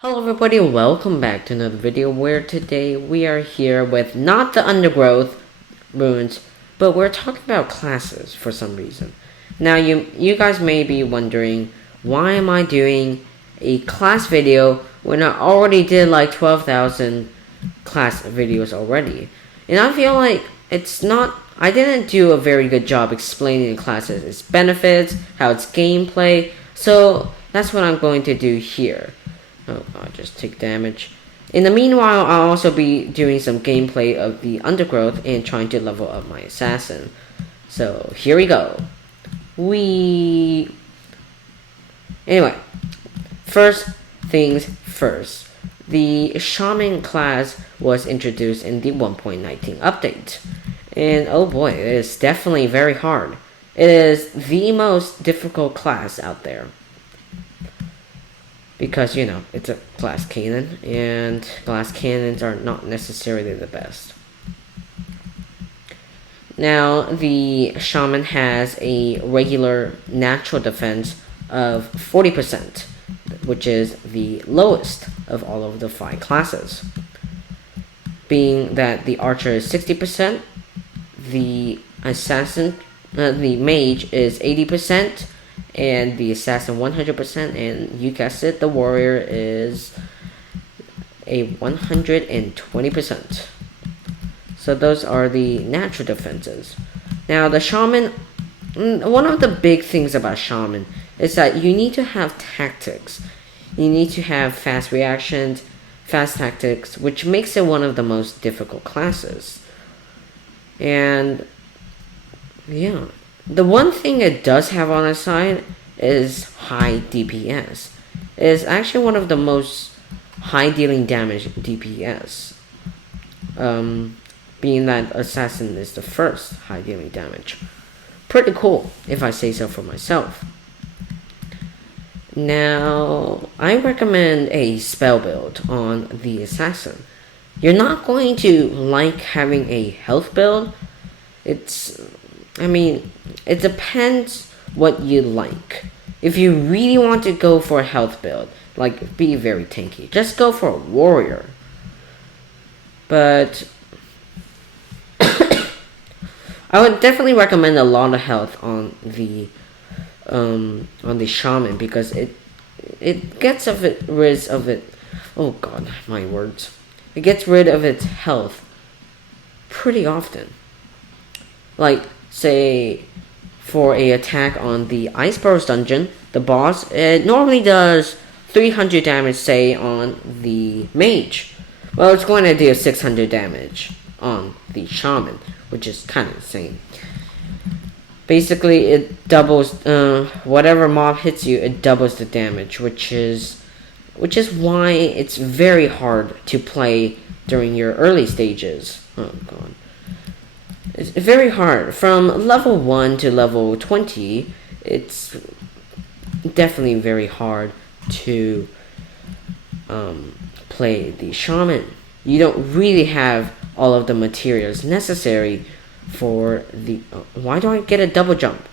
Hello everybody, welcome back to another video where today we are here with not the undergrowth runes, but we're talking about classes for some reason. Now you guys may be wondering, why am I doing a class video when I already did like 12,000 class videos already? And I feel like I didn't do a very good job explaining the classes, its benefits, how it's gameplay, so that's what I'm going to do here. Oh, I'll just take damage. In the meanwhile, I'll also be doing some gameplay of the undergrowth and trying to level up my assassin. So, here we go. Anyway, first things first. The Shaman class was introduced in the 1.19 update. And oh boy, it is definitely very hard. It is the most difficult class out there. Because, it's a glass cannon, and glass cannons are not necessarily the best. Now, the Shaman has a regular natural defense of 40%, which is the lowest of all of the 5 classes. Being that the Archer is 60%, the Mage is 80%, and the Assassin 100%, and you guessed it, the Warrior is a 120%. So those are the natural defenses. Now the Shaman, one of the big things about Shaman is that you need to have tactics. You need to have fast reactions, fast tactics, which makes it one of the most difficult classes. And yeah. The one thing it does have on its side is high DPS. It is actually one of the most high dealing damage DPS. Being that Assassin is the first high dealing damage. Pretty cool, if I say so for myself. Now, I recommend a spell build on the Assassin. You're not going to like having a health build. It depends what you like. If you really want to go for a health build, like be very tanky, just go for a warrior. But I would definitely recommend a lot of health on the Shaman, because it gets rid of it. Oh god, my words. It gets rid of its health pretty often. Like, say, for a attack on the Ice Burst dungeon, the boss, it normally does 300 damage, say, on the Mage. Well, it's going to do 600 damage on the Shaman, which is kind of insane. Basically, it doubles, whatever mob hits you, it doubles the damage, which is why it's very hard to play during your early stages. Oh god. It's very hard. From level 1 to level 20, it's definitely very hard to play the Shaman. You don't really have all of the materials necessary for the... why do I get a double jump?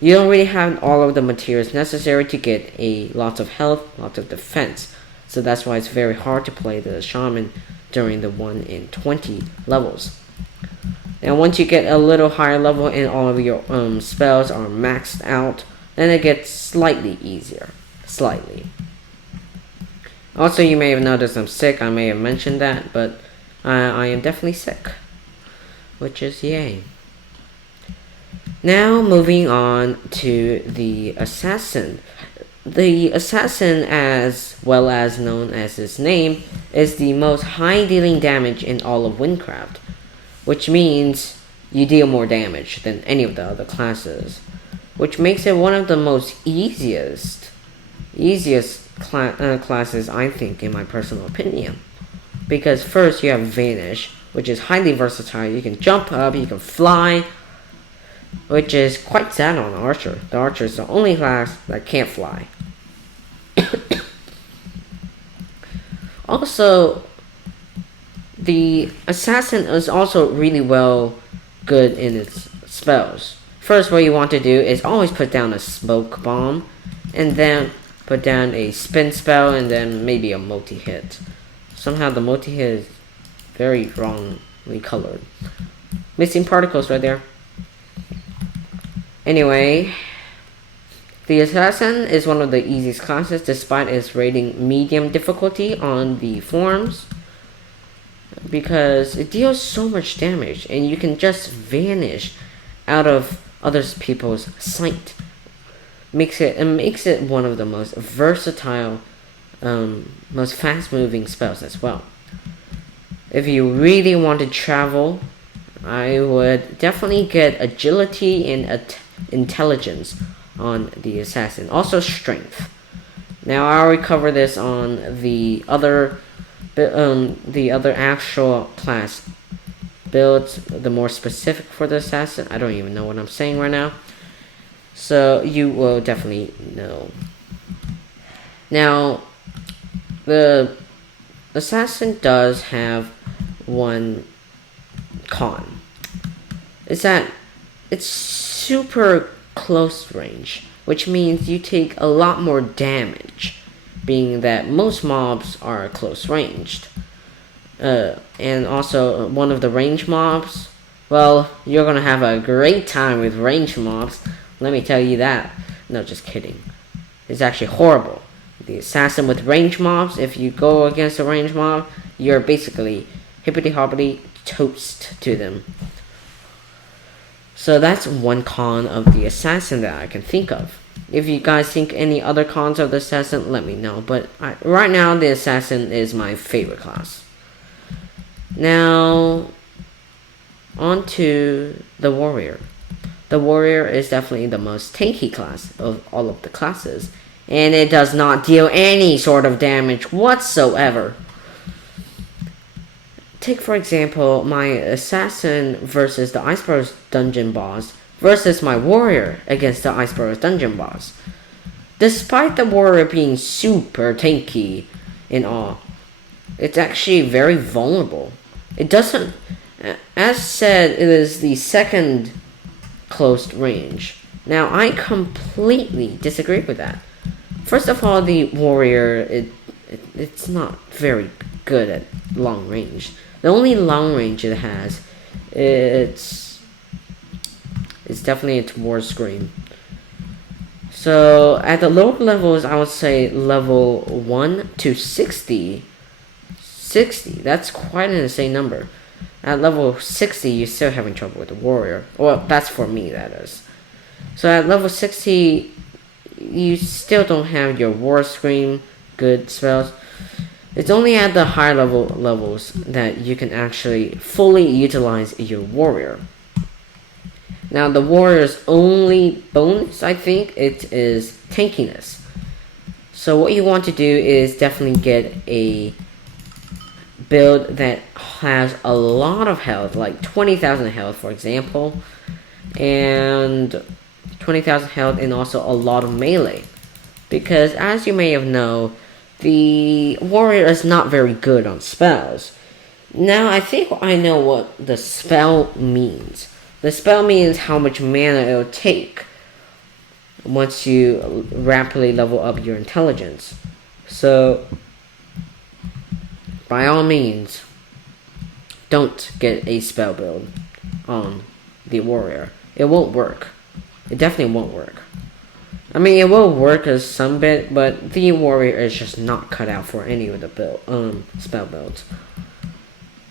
You don't really have all of the materials necessary to get lots of health, lots of defense. So that's why it's very hard to play the Shaman during the 1 in 20 levels. And once you get a little higher level and all of your spells are maxed out, then it gets slightly easier. Slightly. Also, you may have noticed I'm sick. I may have mentioned that, but I am definitely sick. Which is yay. Now, moving on to the Assassin. The Assassin, as well as known as its name, is the most high dealing damage in all of Windcraft, which means you deal more damage than any of the other classes, which makes it one of the most easiest classes, I think, in my personal opinion. Because first you have Vanish, which is highly versatile. You can jump up, you can fly, which is quite sad on Archer. The Archer is the only class that can't fly. Also, the Assassin is also really good in its spells. First, what you want to do is always put down a smoke bomb, and then put down a spin spell, and then maybe a multi-hit. Somehow the multi-hit is very wrongly colored. Missing particles right there. Anyway, the Assassin is one of the easiest classes despite its rating medium difficulty on the forums, because it deals so much damage and you can just vanish out of other people's sight. Makes it one of the most versatile, most fast-moving spells as well. If you really want to travel, I would definitely get agility and intelligence on the Assassin. Also strength. Now I already covered this on the other actual class builds, the more specific for the Assassin. I don't even know what I'm saying right now. So you will definitely know. Now, the Assassin does have one con. Is that it's super close range, which means you take a lot more damage, being that most mobs are close ranged. And also one of the range mobs, well, you're gonna have a great time with range mobs. Let me tell you that. No, just kidding. It's actually horrible. The Assassin with range mobs, if you go against a range mob, you're basically hippity-hoppity toast to them. So that's one con of the Assassin that I can think of. If you guys think any other cons of the Assassin, let me know. But right now, the Assassin is my favorite class. Now, on to the Warrior. The Warrior is definitely the most tanky class of all of the classes, and it does not deal any sort of damage whatsoever. Take for example my Assassin versus the Ice Burrows dungeon boss versus my Warrior against the Ice Burrows dungeon boss. Despite the Warrior being super tanky and all, it's actually very vulnerable. It doesn't, as said, it is the second closed range. Now, I completely disagree with that. First of all, the Warrior, it's not very good at long range. The only long range it has, it's definitely its War Scream. So, at the lower levels, I would say level 1 to 60, that's quite an insane number. At level 60, you're still having trouble with the Warrior. Well, that's for me, that is. So at level 60, you still don't have your War Scream good spells. It's only at the higher levels that you can actually fully utilize your Warrior. Now, the Warrior's only bonus, I think, it is tankiness. So what you want to do is definitely get a build that has a lot of health, like 20,000 health for example, and 20,000 health and also a lot of melee, because as you may have known, the Warrior is not very good on spells. Now I think I know what the spell means. The spell means how much mana it will take once you rapidly level up your intelligence. So by all means, don't get a spell build on the Warrior. It won't work. It definitely won't work. I mean, it will work as some bit, but the Warrior is just not cut out for any of the spell builds.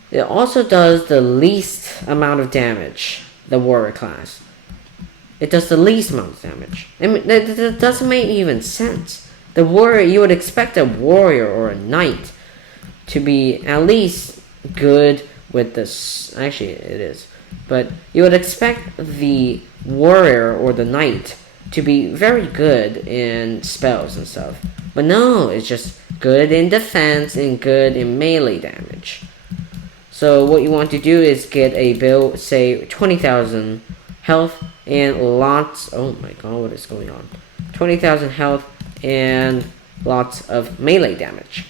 It also does the least amount of damage, the Warrior class. It does the least amount of damage. I mean, that doesn't make even sense. The Warrior, you would expect a Warrior or a Knight to be at least good with this. Actually, it is. But you would expect the Warrior or the Knight to be very good in spells and stuff. But no, it's just good in defense and good in melee damage. So what you want to do is get a build, say 20,000 health and lots. Oh my god, what is going on? 20,000 health and lots of melee damage.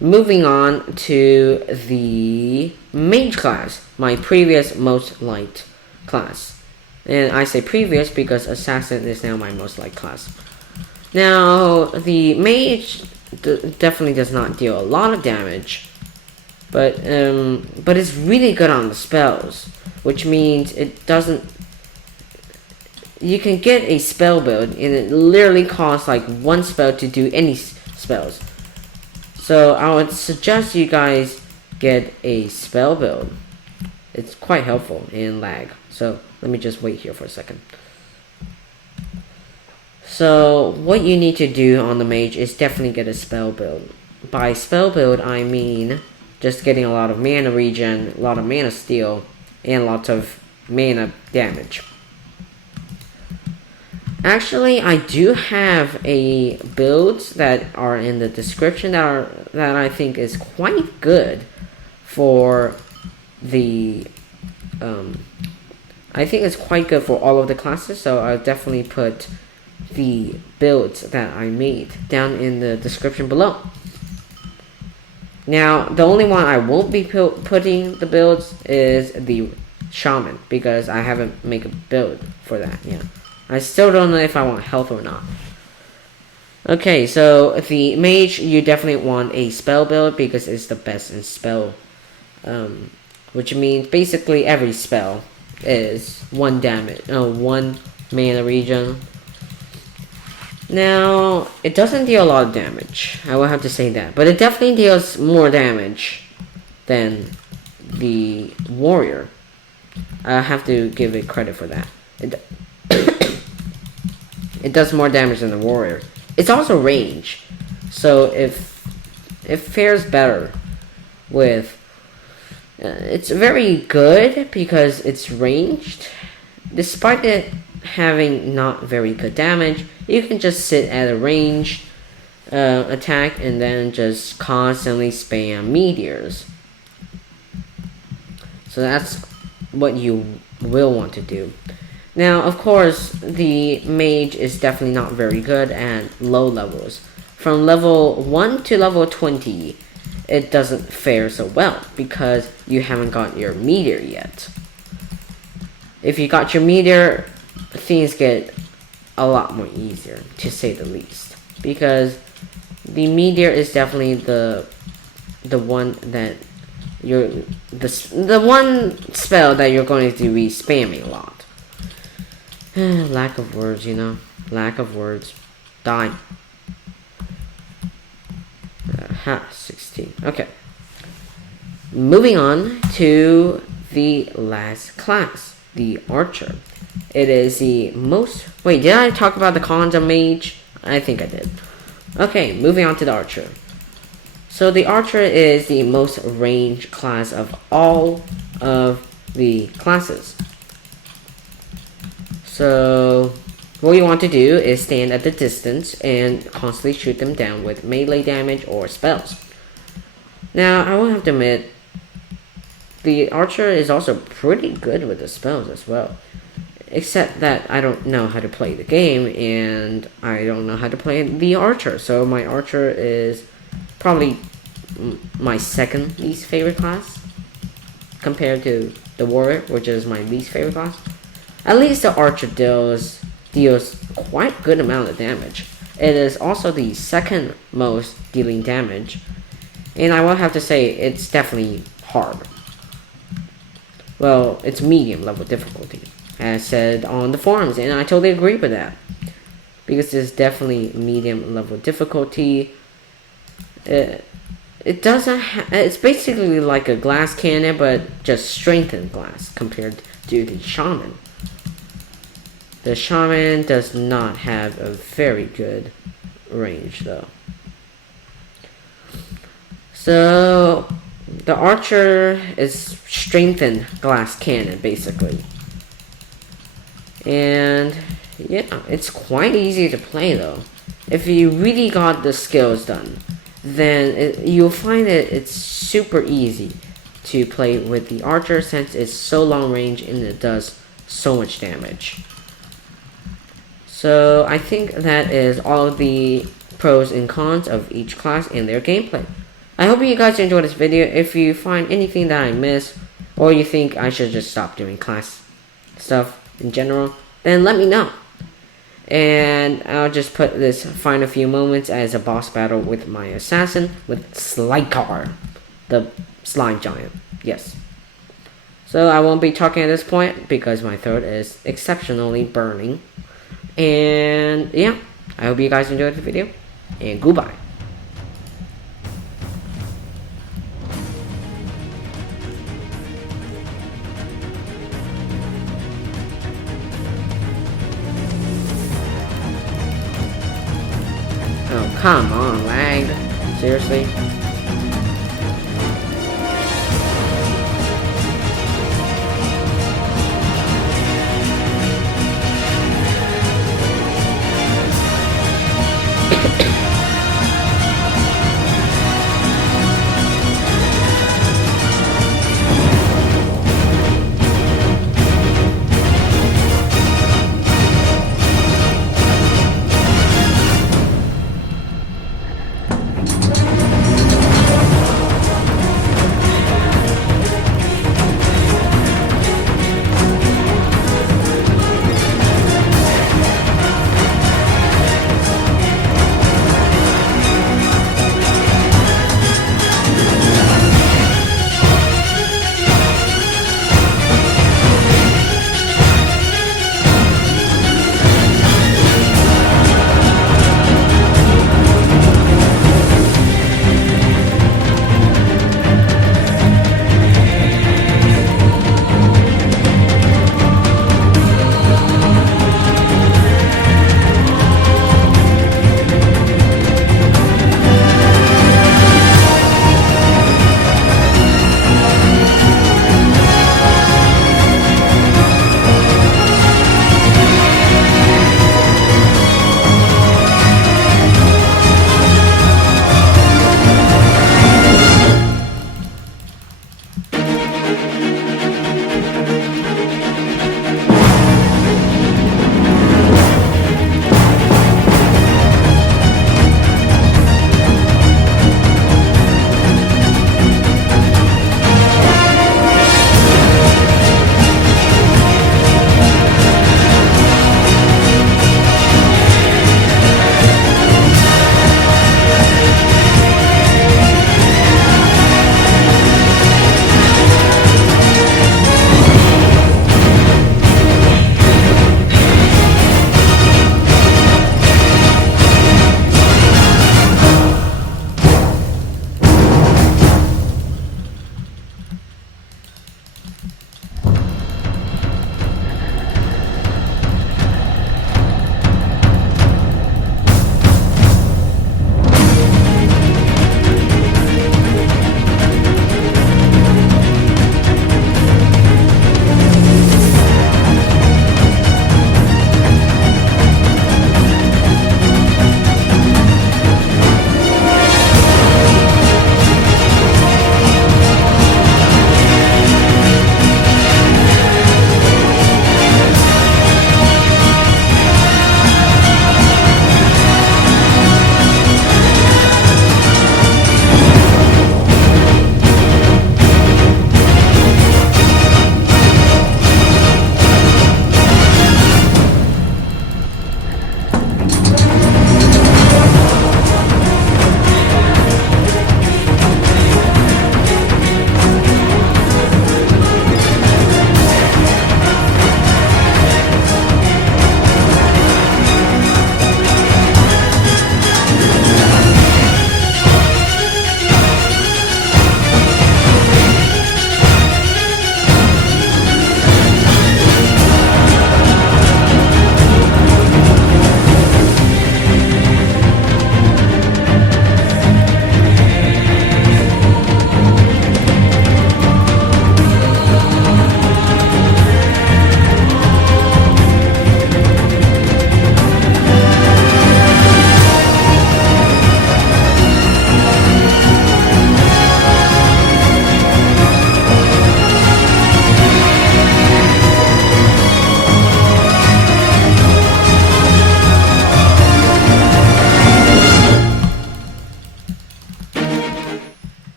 Moving on to the Mage class, my previous most liked class. And I say previous because assassin is now my most liked class. Now, the mage definitely does not deal a lot of damage, but it's really good on the spells, which means it doesn't. You can get a spell build, and it literally costs like one spell to do any spells. So I would suggest you guys get a spell build. It's quite helpful in lag. So let me just wait here for a second. So what you need to do on the mage is definitely get a spell build. By spell build, I mean just getting a lot of mana regen, a lot of mana steal, and lots of mana damage. Actually, I do have a builds that are in the description that I think is quite good for the I think it's quite good for all of the classes, so I'll definitely put the builds that I made down in the description below. Now, the only one I won't be putting the builds is the Shaman, because I haven't made a build for that yet. I still don't know if I want health or not. Okay, so the Mage, you definitely want a spell build because it's the best in spell. Which means basically every spell is one mana regen. Now, it doesn't deal a lot of damage, I will have to say that, but it definitely deals more damage than the warrior. I have to give it credit for that. It does more damage than the warrior. It's also range, so if it fares better with. It's very good because it's ranged. Despite it having not very good damage, you can just sit at a ranged attack and then just constantly spam meteors. So that's what you will want to do. Now, of course, the mage is definitely not very good at low levels. From level 1 to level 20, it doesn't fare so well because you haven't got your meteor yet. If you got your meteor, things get a lot more easier, to say the least, because the meteor is definitely the one that the one spell that you're going to be spamming a lot. Lack of words, you know. Lack of words. Die. 16. Okay. Moving on to the last class, the archer. It is the most... Wait, did I talk about the cons of mage? I think I did. Okay, moving on to the archer. So the archer is the most ranged class of all of the classes. So what you want to do is stand at the distance and constantly shoot them down with melee damage or spells. Now, I will have to admit, the archer is also pretty good with the spells as well. Except that I don't know how to play the game, and I don't know how to play the archer. So my archer is probably my second least favorite class, compared to the warrior, which is my least favorite class. At least the archer deals quite good amount of damage. It is also the second most dealing damage, and I will have to say it's definitely hard. Well, it's medium level difficulty, as said on the forums, and I totally agree with that, because it's definitely medium level difficulty. It doesn't. It's basically like a glass cannon, but just strengthened glass compared to the shaman. The shaman does not have a very good range, though. So the archer is strengthened glass cannon, basically. And yeah, it's quite easy to play, though. If you really got the skills done, then you'll find that it's super easy to play with the archer, since it's so long range and it does so much damage. So I think that is all of the pros and cons of each class and their gameplay. I hope you guys enjoyed this video. If you find anything that I missed, or you think I should just stop doing class stuff, in general, then let me know. And I'll just put this final few moments as a boss battle with my assassin with Slikar, the slime giant. Yes. So I won't be talking at this point because my throat is exceptionally burning. And yeah, I hope you guys enjoyed the video, and goodbye. Oh, come on, lagged. Seriously?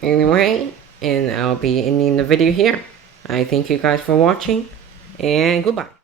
Anyway, and I'll be ending the video here. I thank you guys for watching, and goodbye.